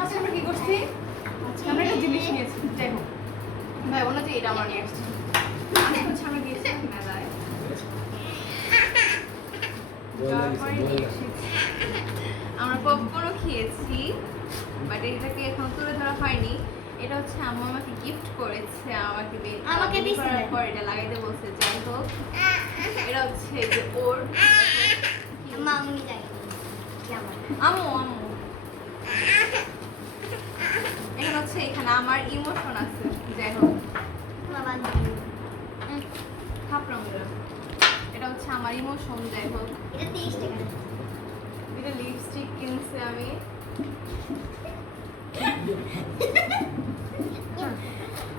আজকে আমরা কি করছি? আজকে আমরা একটা জিনিস নিয়েছি। যাই হোক, ভাই বলো যে এটা আমার নিয়ে আসছি। আজকে হচ্ছে আমরা গিয়েছিলাম মেলায়। যাওয়ার পরে নিয়ে এসেছি। আমরা পপকর্নও খেয়েছি, বাট এটাকে এখন তুলে ধরা হয়নি। এটা হচ্ছে আম্মু আমাকে গিফট করেছে, আমাকে করার পর এটা লাগাইতে বলছে। যাই হোক, এটা হচ্ছে এই যে ওর আম্মু আম্মু এখানে হচ্ছে এখানে আমার ইমোশন আছে। যাই হোক, এটা হচ্ছে আমার ইমোশন। যাই হোক, এটা লিপস্টিক কিনছি আমি।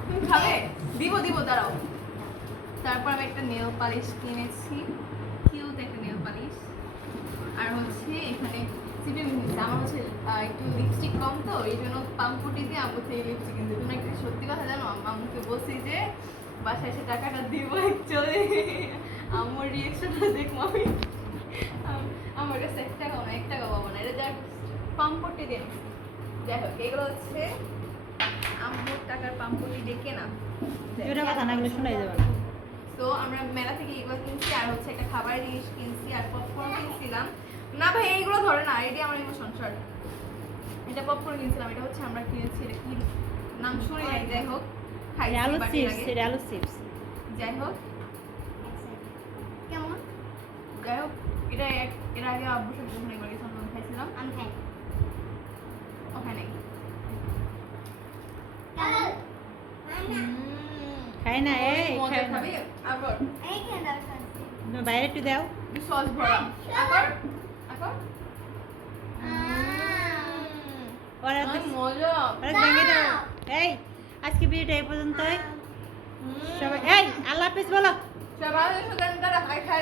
তুমি খাবে? দিব দিব, দাঁড়াও। তারপর আমি একটা নেল পালিশ কিনেছি, কিউট একটা নেল পালিশ। আর হচ্ছে এখানে সিপে মিশিয়েছি। আমার হচ্ছে একটু লিপস্টিক কম, তো এই জন্য পাম্পুটি দিয়ে আমি হচ্ছে এই লিপস্টিক কিনছি। তুমি একটা সত্যি কথা জানো, আম্মুকে বলছি যে বাসায় এসে টাকাটা দিব অ্যাকচুয়ালি। আম্মুর রিয়েকশনটা দেখবো আমি। আমার কাছে 1 টাকাও না, 1 টাকাও পাবো না। এটা যাক পাম্পটি দিয়ে। যাই হোক, এগুলো হচ্ছে আম্মুর টাকার পাম্পটি দিয়ে কেনা। এটা কথা না বলে শোনাই যাবে না। তো আমরা মেলা থেকে এগুলো কিনছি, আর হচ্ছে একটা খাবারের জিনিস কিনছি, আর পপকর্ন কিনছিলাম। না ভাই, এইগুলো ধরে না, এটি আমার ইমোশন। শর্ট, এটা পপকর্ন কিনছিলাম। এটা হচ্ছে আমরা কিনেছি, এটা কি নাম শুনি নাই। যাই হোক, খাইছি আলু বাট চিপস, আগে। এটা আলু চিপস। যাই হোক, কেমন? যাই হোক, এটা এর আগে আব্বুর সাথে যখন একবার গেছিলাম তখন খাইছিলাম। ওখানে খাই না, এই মজা খাই না। খাবি আবার বাইরে একটু দাও। সস ভরা আবার আবার ওরা তো মজা। ওরা ভেঙে দাও। এই আজকে ভিডিওটা এই পর্যন্তই। সবাই এই আল্লাহ হাফেজ বলো। সবাই সুগান খাই খাই